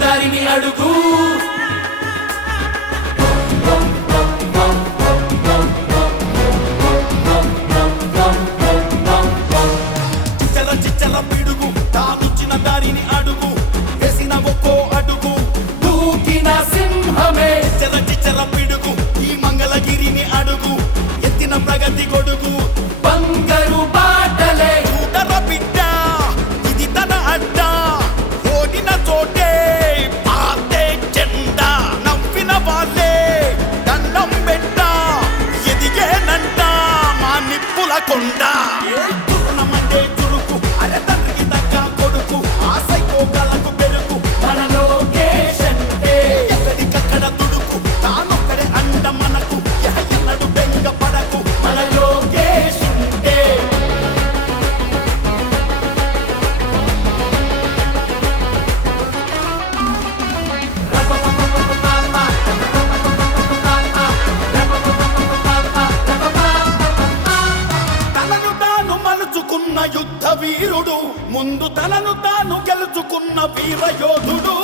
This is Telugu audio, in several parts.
దారిని అడుగు చిచ్చల పిడుగు తానుచ్చిన దారిని అడుగు వేసిన ఒక్కో అడుగు దూకిన సింహమే చిచ్చల పిడుగు ఈ మంగళగిరిని అడుగు ఎత్తిన ప్రగతి గొడుగు బంగారు బాటలే చూడర బిడ్డ ఇది తన అడ్డ ఓడిన చోటే పాతే జెండా నవ్విన వాళ్ళే దండం పెట్ట ఎదిగేనంట మా నిప్పుల కొండ యుద్ధ వీరుడు ముందు తనను తాను గెలుచుకున్న వీర యోధుడు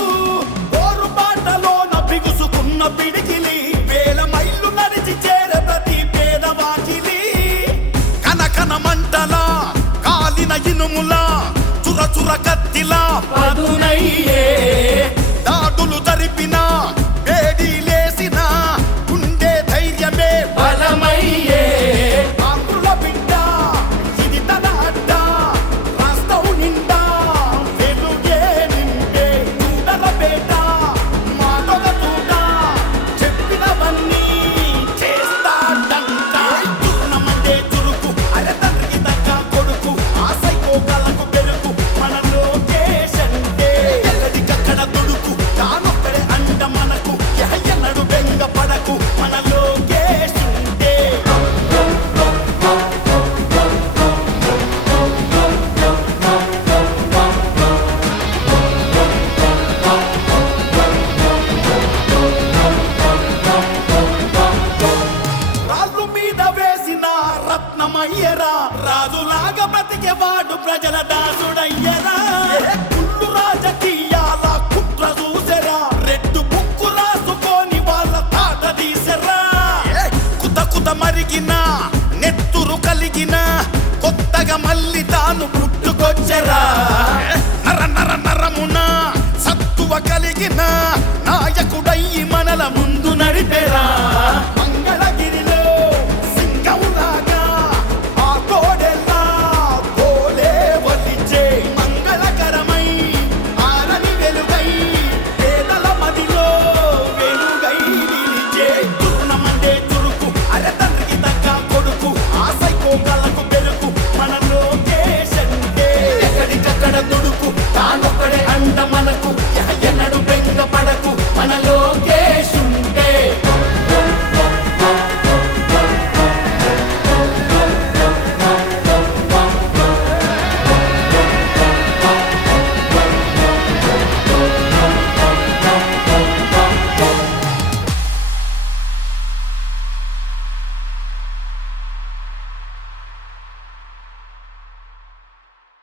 పోరుబాటలోన బిగుసుకున్న పిడికిలి వేల మైళ్ళు నడిచి చేరే ప్రతి పేదవాకిలి కనకన మంటల కాలిన ఇనుముల చురచుర కత్తిలా పదునయ్యే దాడులు జరిపిన వేడి లేసిన గుండె ధైర్యమే బలమయ్యే రత్నమయ్యరా రాజులాగా బ్రతికేవాడు ప్రజల దాసుడయ్యరా కుళ్ళు రాజకీయాల కుట్ర చూసెరా రెడ్డు బుక్కు రాసుకొని వాళ్ళ తాట తీసెరా కుత మరిగిన నెత్తురు కలిగిన కొత్తగా మళ్ళీ తాను పుట్టుకొచ్చరా నరమున సత్తువ కలిగిన నాయకుడయ్యి మనల ముందు నడిపెరా